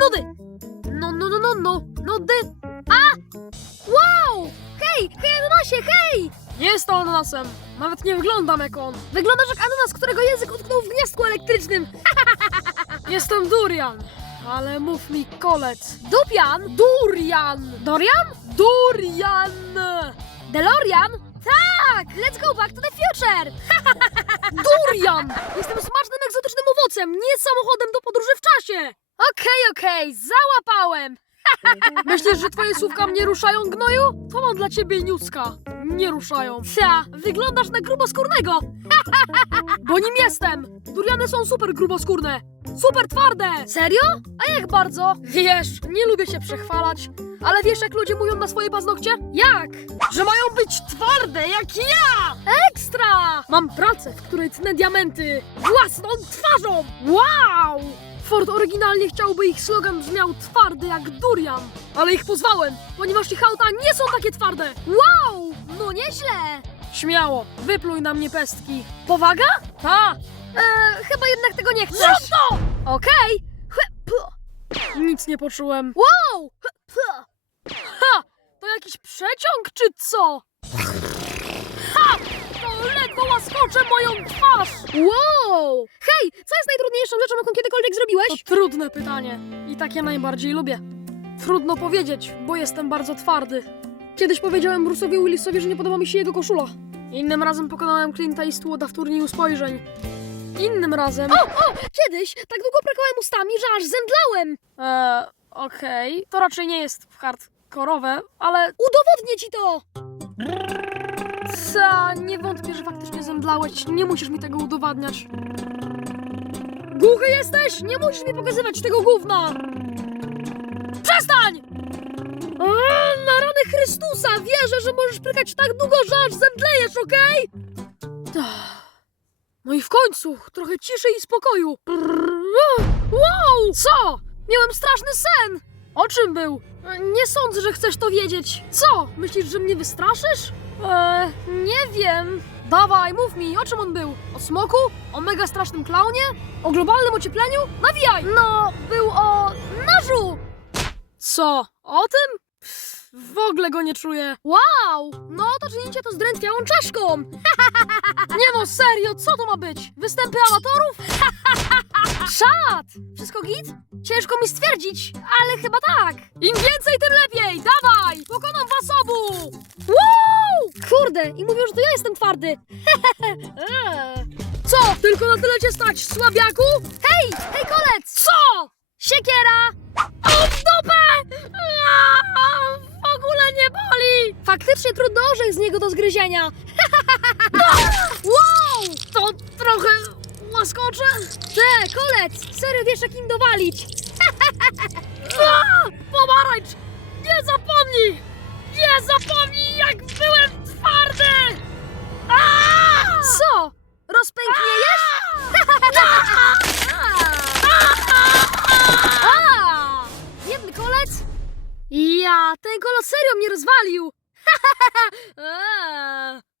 Nudy! No, no, no, no, no, nudy! A! Wow! Hej, hej, ananasie, hej! Jest to ananasem. Nawet nie wyglądam jak on. Wyglądasz jak ananas, którego język utknął w gniazdku elektrycznym. Jestem durian. Ale mów mi kolec. Dupian? Durian. Dorian? Durian. DeLorean? Tak! Let's go back to the future! Durian! Jestem smacznym, egzotycznym owocem, nie samochodem do podróży w czasie! Okej, okej, załapałem! Myślisz, że twoje słówka mnie ruszają, gnoju? To mam dla ciebie newska. Nie ruszają. Ta, wyglądasz na gruboskórnego! Bo nim jestem! Duriany są super gruboskórne! Super twarde! Serio? A jak bardzo? Wiesz, nie lubię się przechwalać, ale wiesz jak ludzie mówią na swoje paznokcie? Jak? Że mają być twarde jak ja! Ekstra! Mam pracę, w której tnę diamenty własną twarzą! Wow! Ford oryginalnie chciałby ich slogan brzmiał twardy jak durian, ale ich pozwałem, ponieważ ich auta nie są takie twarde. Wow! No nieźle! Śmiało, wypluj na mnie pestki. Powaga? Ta! Eee, chyba jednak tego nie chcesz. Zrób to! Okej. Nic nie poczułem. Wow! Ha! To jakiś przeciąg czy co? Łaskocze moją twarz! Wow! Hej, co jest najtrudniejszą rzeczą, jaką kiedykolwiek zrobiłeś? To trudne pytanie. I takie najbardziej lubię. Trudno powiedzieć, bo jestem bardzo twardy. Kiedyś powiedziałem Bruce'owi Willisowi, że nie podoba mi się jego koszula. Innym razem pokonałem Clint'a Eastwooda w turnieju spojrzeń. Innym razem... O, o! Kiedyś tak długo prakałem ustami, że aż zemdlałem! Eee, okej. To raczej nie jest hardkorowe, ale... Udowodnię ci to! Nie wątpię, że faktycznie zemdlałeś. Nie musisz mi tego udowadniać. Głuchy jesteś? Nie musisz mi pokazywać tego gówna! Przestań! A, na rany Chrystusa wierzę, że możesz prykać tak długo, że aż zemdlejesz, okej? Ach. No i w końcu, trochę ciszy i spokoju. Wow! Co? Miałem straszny sen! O czym był? E, Nie sądzę, że chcesz to wiedzieć. Co? Myślisz, że mnie wystraszysz? Eee, nie wiem. Dawaj, mów mi, o czym on był? O smoku? O mega strasznym klaunie? O globalnym ociepleniu? Nawijaj! No, był o nożu! Co? O tym? W ogóle go nie czuję. Wow! No to czynicie to zdrętwiałą czaszką! nie no, serio, co to ma być? Występy amatorów? Szat! Wszystko git? Ciężko mi stwierdzić, ale chyba tak. Im więcej, tym lepiej! Dawaj! Pokonam was obu! Wow! Kurde, i mówią, że to ja jestem twardy. Co? Tylko na tyle cię stać, słabiaku? Hej! Hej, kolec! Co? Siekiera! O, w dupę! W ogóle nie boli! Faktycznie trudno orzech z niego do zgryzienia. wow! To trochę łaskocze. Te, kolec! Serio wiesz, jak im dowalić. Aaa, Pomarańcz! Nie zapomnij! Nie zapomnij, jak byłem twardy! Aaa! Co? Rozpękniejesz? A! Jedny kolec? Ja, ten kolor serio mnie rozwalił! A.